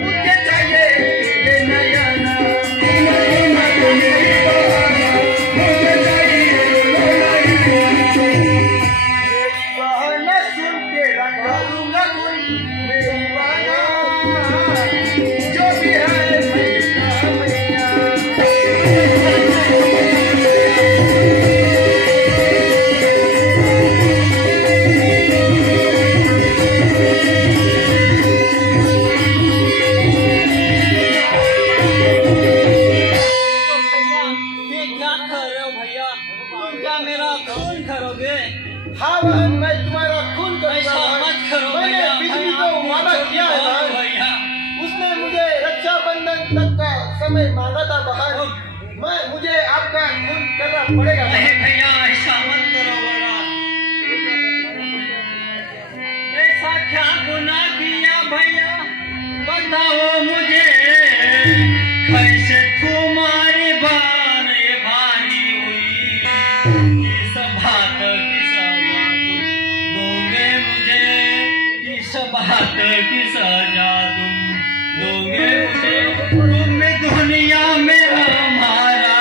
मुझे चाहिए में मांगा था बहार। मुझे आपका खून करना पड़ेगा। भैया ऐसा मत करो बोला, ऐसा क्या गुनाह किया भैया बताओ मुझे, कैसे तुम्हारी बार ये भारी हुई, किस बात की सजा तुम दोगे मुझे, किस बात की सजा तुम दोगे मुझे, तुम दुनिया में हमारा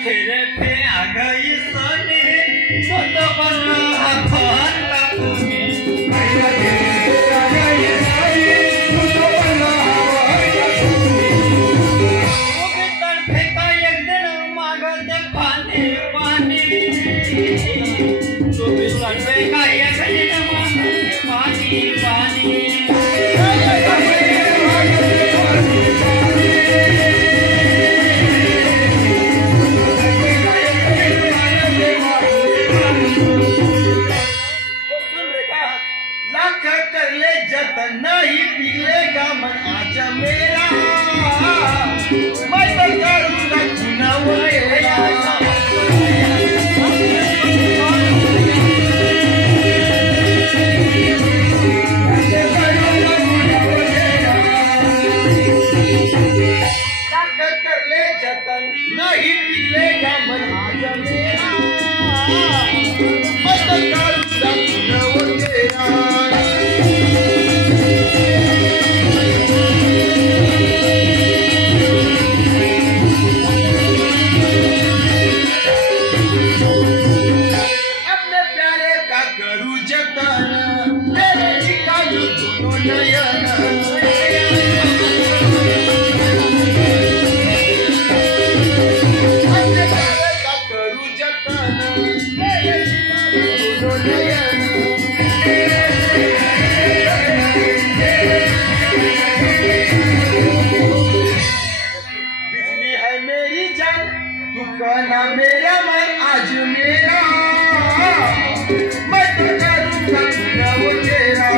तेरे पे आ गई सनी तो नहीं पिघलेगा मन आज मेरा, मैं तो करूँगा खुना कर ले जतन, नहीं पिघलेगा मन आज मेरा, मैं तो करूँगा खुना तेरा। बिजली है मेरी जान, तू कहना मेरा मैं आज मेरा, मैं तो करूँगा पूरा वो तेरा।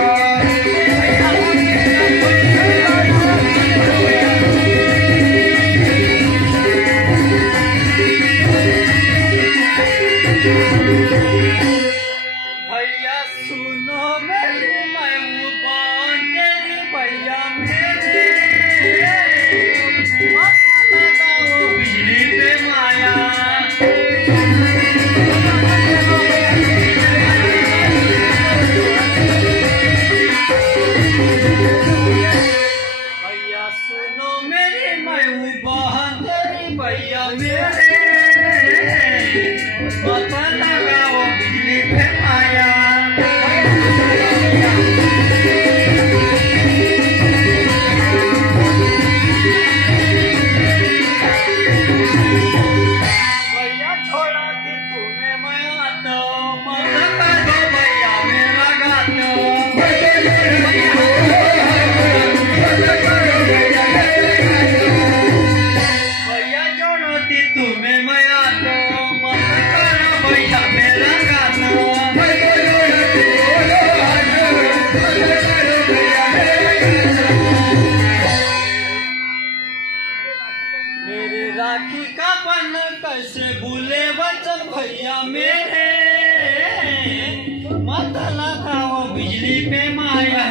भैया सुनो मेरी महबूबान तेरी भैया मेरे, लगाओ बिजली पे माया। भैया सुनो मेरी महबूबान तेरी भैया मेरे, पता लगाओ बिजली पे माया। भैया छोड़ा थी तुम्हें मैं आता, मत करो भैया मेरा गाता। भैया छोड़ा थी तुम्हें मैं आता, मत करो भैया मेरा गाता। मेरे राखी का बन कैसे भूले वचन भैया मेरे, मत लगाओ बिजली पे माया।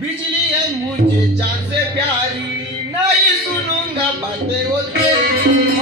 बिजली है मुझे जान से प्यारी, नहीं सुनूंगा बातें वो तेरी।